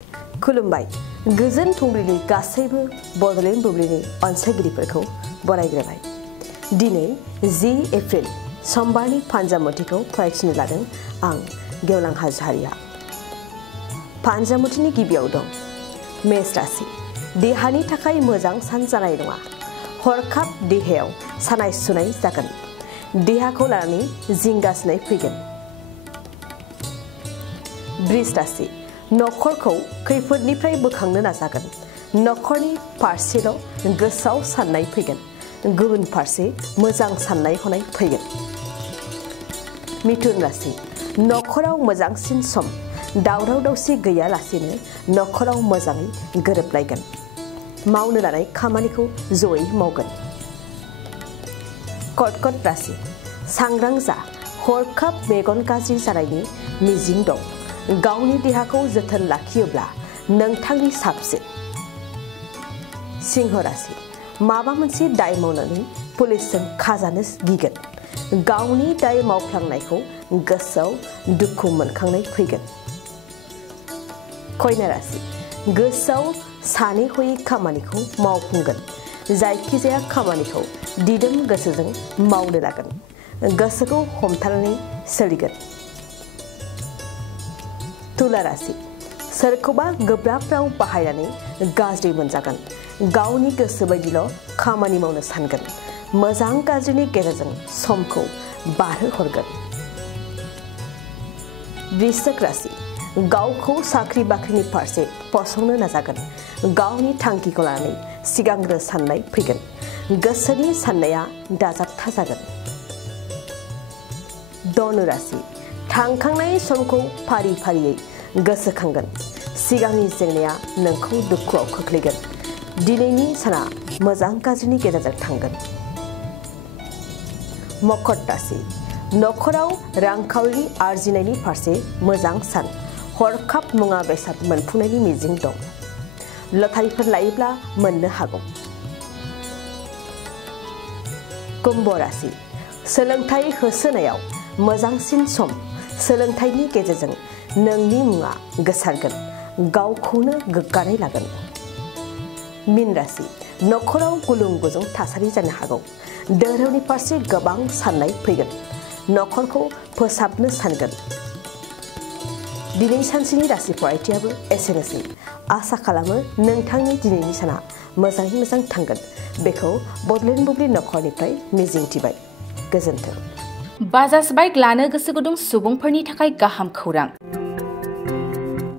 खुलुमबाय गोजोन फुंबिलिनि गासैबो बड'लेण्ड बुब्लिनि अनसायगिरिफोरखौ बरायग्रोबाय। दिनै 10 एप्रिल समबारनि फान्जामुथिखौ फरायथिनो लादों आं गेवलां हाज'वारिया। फान्जामुथिनि गिबियाव दं मेष राशि। देहानि थाखाय मोजां सान जानाय नङा। हरखाब देहायाव सानाय सुनाय जागोन। देहाखौ लानानै जिंगासिनाय फैगोन। वृष राशि। नखरखौ खैफोदनिफ्राय बोखांनो नाजागोन। नखरनि फारसेल' गोसोआव साननाय फैगोन। गुबुन फारसे मोजां साननाय हनाय फैगोन। मिथुन राशि। नखराव मोजांसिन सम। दावराव दावसि गैयालासेनो नखराव मोजाङै गोरोबलायगोन। मावनो लानाय खामानिखौ जयै मावगोन। कर्कट राशि। सांग्रां जा। हरखाब मेगन गाज्रि जानायनि मिजिं दं। गावनि देहाखौ जोथोन लाखियोब्ला नोंथांनि साबसिन। सिंह राशि। माबा मोनसे दाय मावनानै पुलिसजों खाजानो गिगोन। गावनि दाय मावफ्लांनायखौ गोसोआव दुखु मोनखांनाय फैगोन। कन्या राशि। गोसोआव सानै हयै खामानिखौ मावफुंगोन। जायखिजाया खामानिखौ दिदोम गोसोजों मावनो लागोन। गोसोखौ हमथानानै सोलिगोन। तुला राशि। सोरखौबा गोब्राब राव बाहायनानै गाज्रि मोनजागोन। गावनि गोसो बायदिल' खामानि मावनो सानगोन। मोजां गाज्रिनि गेजेरजों समखौ बारहोहरगोन। वृश्चिक राशि। गावखौ साख्रि बाख्रिनि फारसे फसंनो नाजागोन। गावनि थांखिखौ लानानै सिगांग्रो साननाय फैगोन। गोसोनि साननाया दाजाबथा जागोन। धनु राशि। थांखांनाय समखौ फारि फारियै गोसोखांगोन। सिगांनि जेंनाया नोंखौ दुखुआव खोख्लैगोन। दिनैनि साना मोजां गाज्रिनि गेजेरजों थांगोन। मकर राशि। नखराव रांखावरि आरजिनायनि फारसे मोजां सान। हरखाब मुवा बेसाद मोनफुंनायनि मिजिं दं। लटारिफोर लायोब्ला मोननो हागौ। कुम्भ राशि। सोलोंथाइ होसोनायाव मोजांसिन सम। सोलोंथाइनि गेजेरजों नोंनि मुङा गोसारगोन। गावखौनो गोग्गानाय लागोन। मीन राशि। नखराव गुलुं गुजुं थासारि जानो हागौ। धोरोमनि फारसे गोबां साननाय फैगोन। नखरखौ फोसाबनो सानगोन। दिनै सानसेनि राशि फरायथियाबो एसेनोसै। आसा खालामो नोंथांनि दिनैनि साना मोजाङै मोजां थांगोन। बेखौ बड'लेण्ड बुब्लि नखरनिफ्राय मिजिंथिबाय। गोजोन्थों। बाजाज बाइक लानो गोसो गुदुं सुबुंफोरनि थाखाय गाहाम खौरां।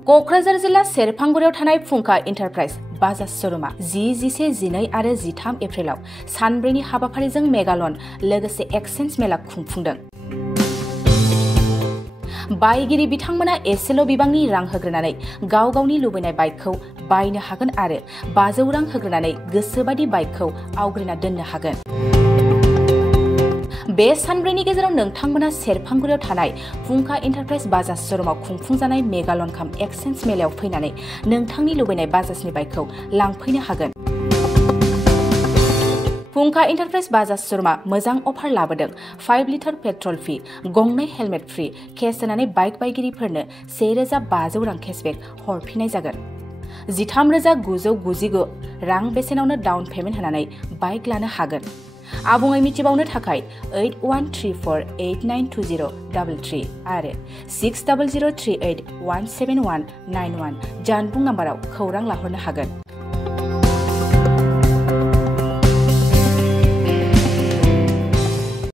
क'क्राझार जिल्ला सेरफांगुरियाव थानाय फुंखा इन्टारप्राइज बाजाज श'रुमा 10, 11, 12 आरो 13 एप्रिलाव सानब्रैनि हाबाफारिजों मेगालन लोगोसे एक्सचेन्ज मेला खुंफुंदों। बायगिरि बिथांमोना एसेल' बिबांनि रां होग्रोनानै गाव गावनि लुबैनाय बाइकखौ बायनो हागोन आरो 500 रां होग्रोनानै गोसोबायदि बाइकखौ आवग्रिना दोननो हागोन। बे सानब्रैनि गेजेराव नोंथांमोना सेरफांगुरियाव थानाय फुंखा इन्टारप्राइज बाजाज श'रुमाव खुंफुंजानाय मेगालन काम एक्सचेन्ज मेलायाव फैनानै नोंथांनि लुबैनाय बाजाजनि बाइकखौ लांफैनो हागोन। फुंखा इन्टारप्राइज बाजाज श'रुमा मोजां अफार लाबोदों। 5 लिटार पेट्रल फ्रि, गंनै हेलमेट फ्रि, केस होनानै बाइक बायगिरिफोरनो 1500 रां केसबेक हरफिननाय जागोन। 13,999 रां बेसेनावनो डाउन पेमेन्ट होनानै बाइक लानो हागोन। आबुङै मिथिबावनो थाखाय 8134892033 आरो 6003817191 जानबुं नाम्बाराव खौरां लाहरनो हागोन।